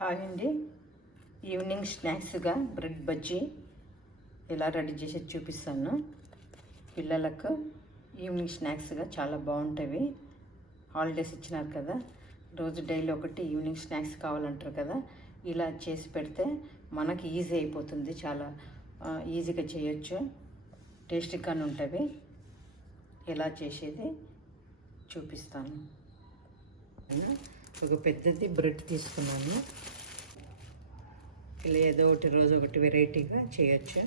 Hi అండి evening స్నాక్స్గా bread bajji ఎలా ready చేసి చూపిస్తాను. పిల్లలకు ఈవినింగ్ స్నాక్స్గా చాలా బాగుంటాయి హాలిడేస్ ఇచ్చినారు కదా రోజు డైలీ ఒకటి ఈవినింగ్ స్నాక్స్ కావాలంటారు కదా ఇలా చేసి పెడితే మనకి ఈజీ అయిపోతుంది చాలా ఈజీగా చేయొచ్చు. టేస్టీగానే ఉంటుంది ఎలా చేసేది చూపిస్తాను. ఒక పెద్దది బ్రెడ్ తీసుకున్నాను. ఇలా ఏదో ఒకటి రోజు ఒకటి వెరైటీగా చేయొచ్చు.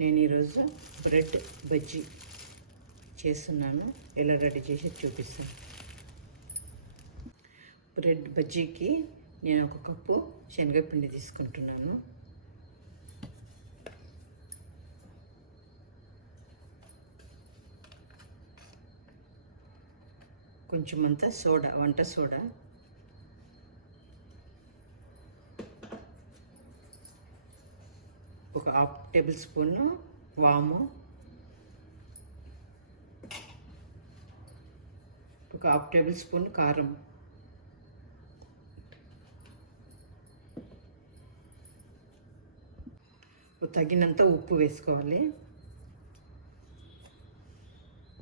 నేను ఈరోజు బ్రెడ్ బజ్జీ చేస్తున్నాను. ఎలా రెడీ చేసి చూపిస్తాను. బ్రెడ్ బజ్జీకి నేను ఒక కప్పు శనగపిండి తీసుకుంటున్నాను. కొంచెం అంతా సోడా వంట సోడా హాఫ్ టేబుల్ స్పూన్ వాము ఒక హాఫ్ టేబుల్ స్పూన్ కారం. తగినంత ఉప్పు వేసుకోవాలి.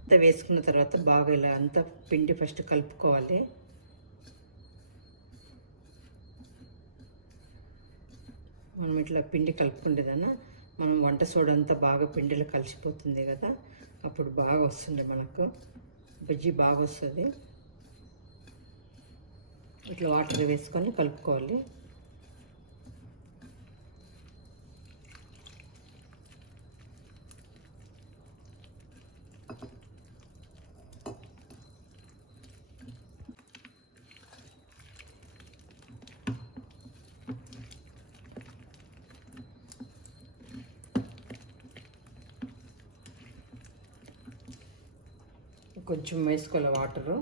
అంతా వేసుకున్న తర్వాత బాగా ఇలా అంతా పిండి ఫస్ట్ కలుపుకోవాలి. మనం ఇట్లా పిండి కలుపుకుండేదన్న మనం వంట సోడా అంతా బాగా పిండిలో కలిసిపోతుంది కదా అప్పుడు బాగా వస్తుంది మనకు. బజ్జీ బాగా వస్తుంది ఇట్లా వాటర్ వేసుకొని కలుపుకోవాలి. కొంచెం వేసుకోవాలి వాటరు.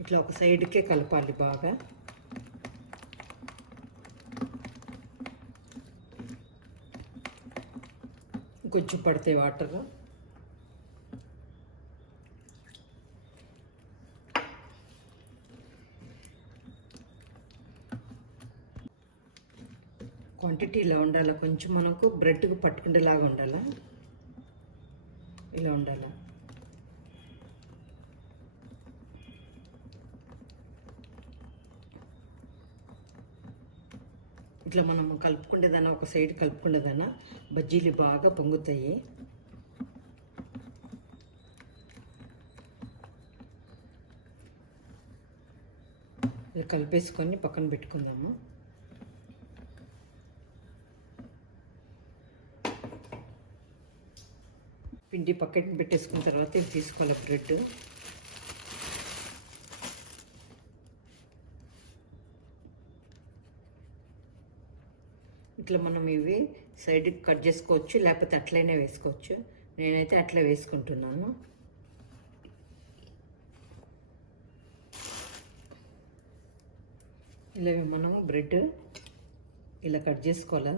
ఇట్లా ఒక సైడ్కే కలపాలి బాగా. కొంచెం పడతాయి వాటర్. క్వాంటిటీ ఇలా ఉండాలి? కొంచెం మనకు బ్రెడ్కి పట్టుకునేలాగా ఉండాలా? ఇలా ఉండాలా? ఇట్లా మనం కలుపుకునేదాన ఒక సైడ్ కలుపుకునేదాన బజ్జీలు బాగా పొంగుతాయి. ఇలా కలిపేసుకొని పక్కన పెట్టుకుందాము. పిండి పక్కన పెట్టేసుకున్న తర్వాత ఇది తీసుకోవాలి బ్రెడ్. ఇట్లా మనం ఇవి సైడ్కి కట్ చేసుకోవచ్చు లేకపోతే అట్లయినా వేసుకోవచ్చు. నేనైతే అట్లా వేసుకుంటున్నాను. ఇలా మనం బ్రెడ్ ఇలా కట్ చేసుకోవాలి?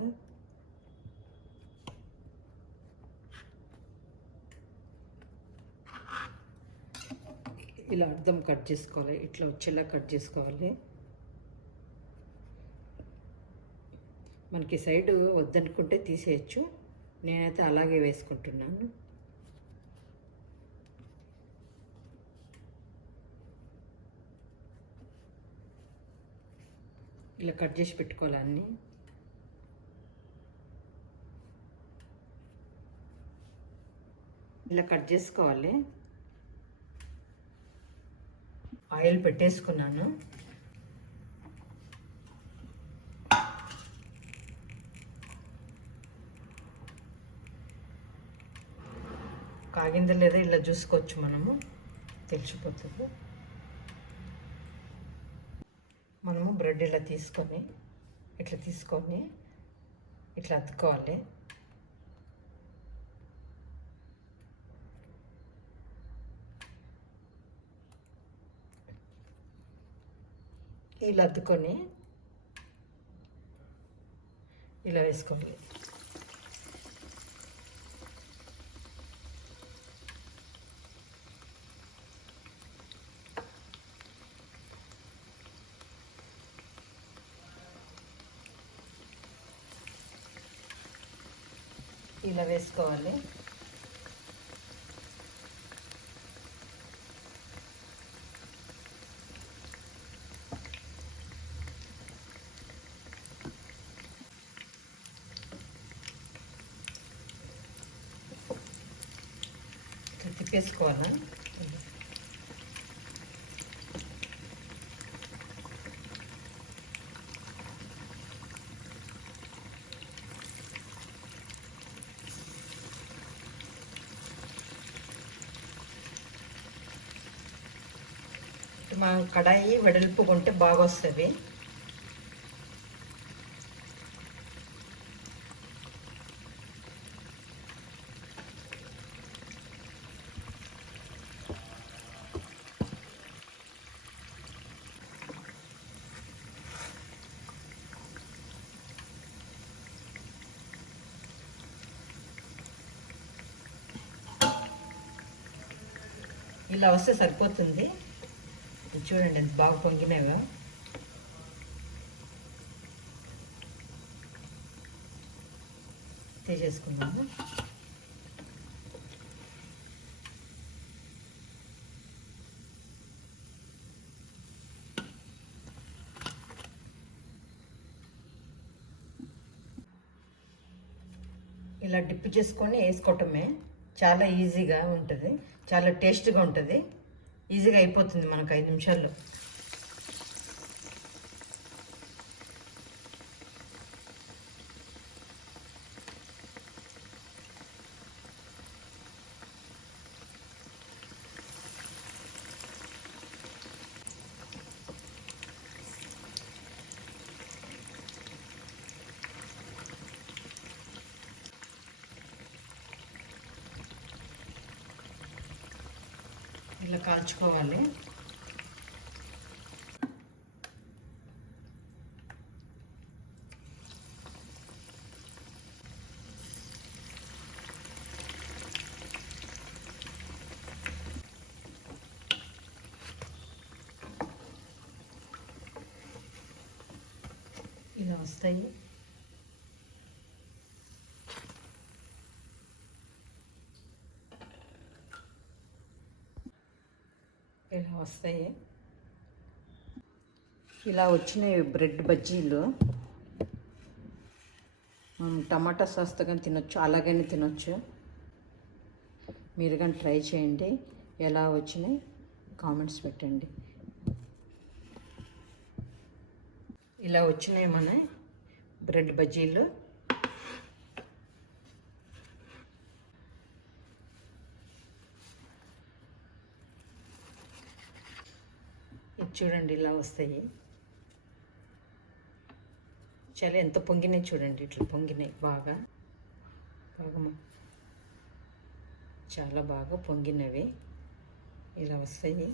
ఇలా అర్థం కట్ చేసుకోవాలి ఇట్లా వచ్చేలా కట్ చేసుకోవాలి. మనకి సైడ్ వద్దనుకుంటే తీసేయచ్చు. నేనైతే అలాగే వేసుకుంటున్నాను. ఇలా కట్ చేసి పెట్టుకోవాలి అన్నీ. ఇలా కట్ చేసుకోవాలి. ఆయిల్ పెట్టేసుకున్నాను. కాగిందా లేదా ఇలా చూసుకోవచ్చు మనము. తెలిసిపోతుంది. మనము బ్రెడ్ ఇలా తీసుకొని ఇట్లా తీసుకొని ఇట్లా అతుక్కోవాలి. ఇలా అద్దుకొని ఇలా వేసుకోండి ఇలా వేసుకోవాలి. తిప్పేసుకోవాలా మా కడాయి వెడల్పుకుంటే బాగా వస్తుంది ఇలా వస్తే సరిపోతుంది. చూడండి ఎంత బాగా పొంగినావో తీసేసుకున్నాము ఇలా డిప్ చేసుకొని వేసుకోవటమే. చాలా ఈజీగా ఉంటుంది. చాలా టేస్ట్గా ఉంటుంది. ఈజీగా అయిపోతుంది మనకు ఐదు నిమిషాల్లో. ఇట్లా కాల్చుకోవాలి. ఇలా వస్తాయి. ఇలా వస్తాయి. ఇలా వచ్చినాయి బ్రెడ్ బజ్జీలు. మనం టమాటా సాస్తో కానీ తినొచ్చు అలాగని తినొచ్చు. మీరు కానీ ట్రై చేయండి. ఎలా వచ్చినాయి కామెంట్స్ పెట్టండి. ఇలా వచ్చినాయి మన బ్రెడ్ బజ్జీలు ఇది చూడండి ఇలా వస్తాయి. చాలా ఎంత పొంగినాయి చూడండి ఇట్లా పొంగినాయి బాగా. బాగా చాలా బాగా పొంగినవి. ఇలా వస్తాయి.